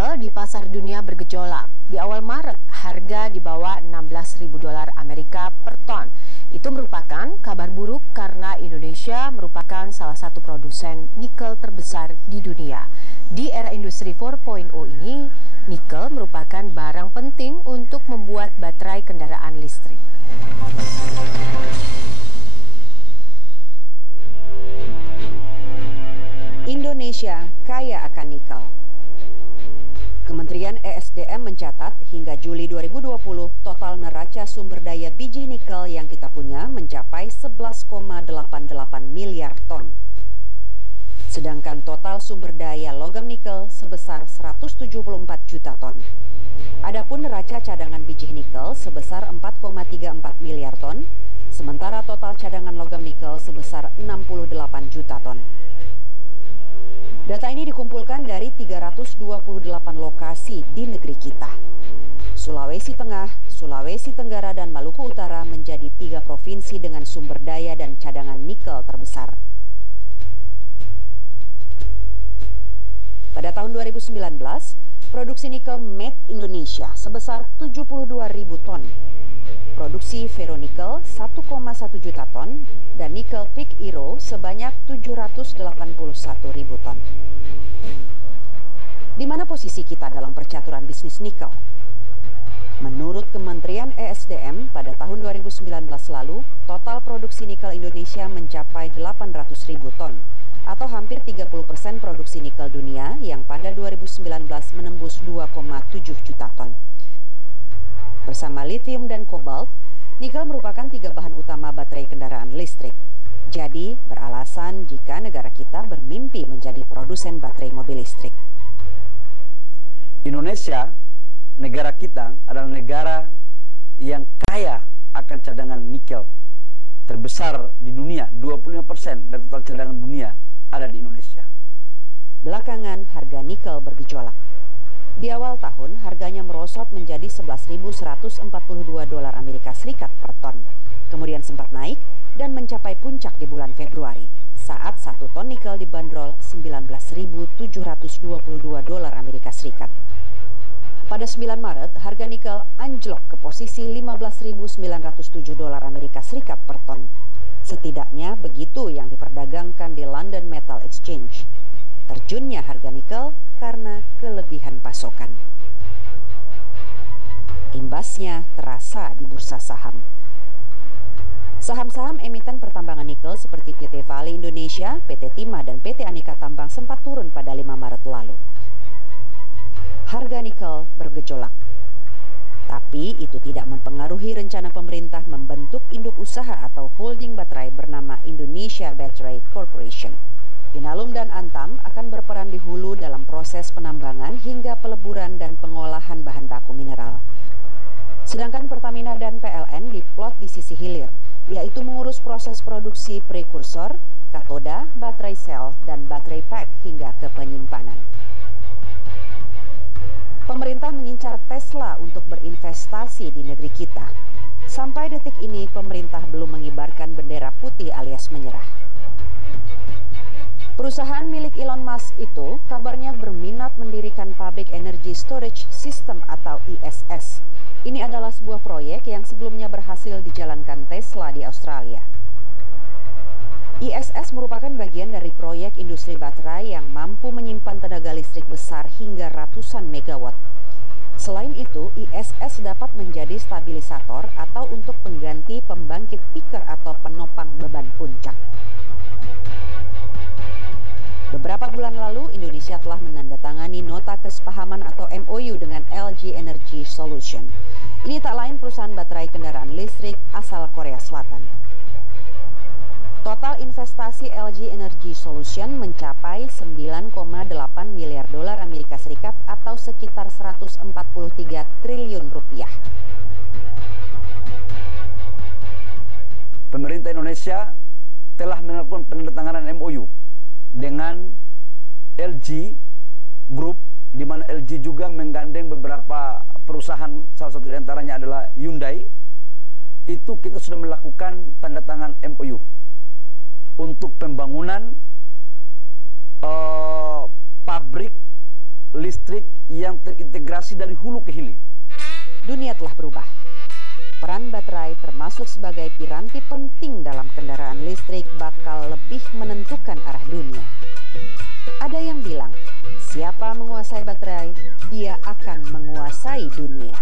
nikel di pasar dunia bergejolak. Di awal Maret, harga di bawah $16.000 Amerika per ton. Itu merupakan kabar buruk karena Indonesia merupakan salah satu produsen nikel terbesar di dunia. Di era industri 4.0 ini, nikel merupakan barang penting untuk membuat baterai kendaraan listrik. Indonesia kaya akan nikel. Kementerian ESDM mencatat hingga Juli 2020 total neraca sumber daya biji nikel yang kita punya mencapai 11,88 miliar ton. Sedangkan total sumber daya logam nikel sebesar 174 juta ton. Adapun neraca cadangan biji nikel sebesar 4,34 miliar ton, sementara total cadangan logam nikel sebesar 68 juta ton. Data ini dikumpulkan dari 328 lokasi di negeri kita. Sulawesi Tengah, Sulawesi Tenggara, dan Maluku Utara menjadi 3 provinsi dengan sumber daya dan cadangan nikel terbesar. Pada tahun 2019, produksi nikel made Indonesia sebesar 72.000 ton. Produksi ferronikel 1,1 juta ton dan nikel peak Iro sebanyak 781.000 ton. Di mana posisi kita dalam percaturan bisnis nikel? Menurut Kementerian ESDM, pada tahun 2019 lalu, total produksi nikel Indonesia mencapai 800.000 ton, atau hampir 30% produksi nikel dunia yang pada 2019 menembus 2,7 juta ton. Bersama lithium dan kobalt, nikel merupakan 3 bahan utama baterai kendaraan listrik. Jadi, beralasan jika negara kita bermimpi menjadi produsen baterai mobil listrik. Indonesia, negara kita adalah negara yang kaya akan cadangan nikel. Terbesar di dunia, 25% dari total cadangan dunia ada di Indonesia. Belakangan, harga nikel bergejolak. Di awal tahun, harganya merosot menjadi $11.142 Amerika Serikat per ton. Kemudian sempat naik dan mencapai puncak di bulan Februari, saat 1 ton nikel dibanderol $19.722 Amerika Serikat. Pada 9 Maret, harga nikel anjlok ke posisi $15.907 Amerika Serikat per ton. Setidaknya begitu yang diperdagangkan di London Metal Exchange. Terjunnya harga nikel karena kelebihan pasokan. Imbasnya terasa di bursa saham. Saham-saham emiten pertambangan nikel seperti PT Vale Indonesia, PT Timah, dan PT Aneka Tambang sempat turun pada 5 Maret lalu. Harga nikel bergejolak. Tapi itu tidak mempengaruhi rencana pemerintah membentuk induk usaha atau holding baterai bernama Indonesia Battery Corporation. Inalum dan Antam akan berperan di hulu dalam proses penambangan hingga peleburan dan pengolahan bahan baku mineral. Sedangkan Pertamina dan PLN diplot di sisi hilir, yaitu mengurus proses produksi prekursor, katoda, baterai sel, dan baterai pack hingga ke penyimpanan. Pemerintah mengincar Tesla untuk berinvestasi di negeri kita. Sampai detik ini, pemerintah belum mengibarkan bendera putih alias menyerah. Perusahaan milik Elon Musk itu kabarnya berminat mendirikan Public Energy Storage System atau ISS. Ini adalah sebuah proyek yang sebelumnya berhasil dijalankan Tesla di Australia. ISS merupakan bagian dari proyek industri baterai yang mampu menyimpan tenaga listrik besar hingga ratusan megawatt. Selain itu, ISS dapat menjadi stabilisator atau untuk pengganti pembangkit peaker atau penopang beban puncak. Beberapa bulan lalu, Indonesia telah menandatangani nota kesepahaman atau MOU dengan LG Energy Solution. Ini tak lain perusahaan baterai kendaraan listrik asal Korea Selatan. Total investasi LG Energy Solution mencapai $9,8 miliar Amerika Serikat atau sekitar 143 triliun rupiah. Pemerintah Indonesia telah melakukan penandatanganan MOU dengan LG Group, di mana LG juga menggandeng beberapa perusahaan, salah satu diantaranya adalah Hyundai. Itu kita sudah melakukan tanda tangan MOU untuk pembangunan pabrik listrik yang terintegrasi dari hulu ke hilir. Dunia telah berubah. Peran baterai termasuk sebagai piranti penting dalam kendaraan listrik bakal lebih menentukan arah dunia. Ada yang bilang, siapa menguasai baterai, dia akan menguasai dunia.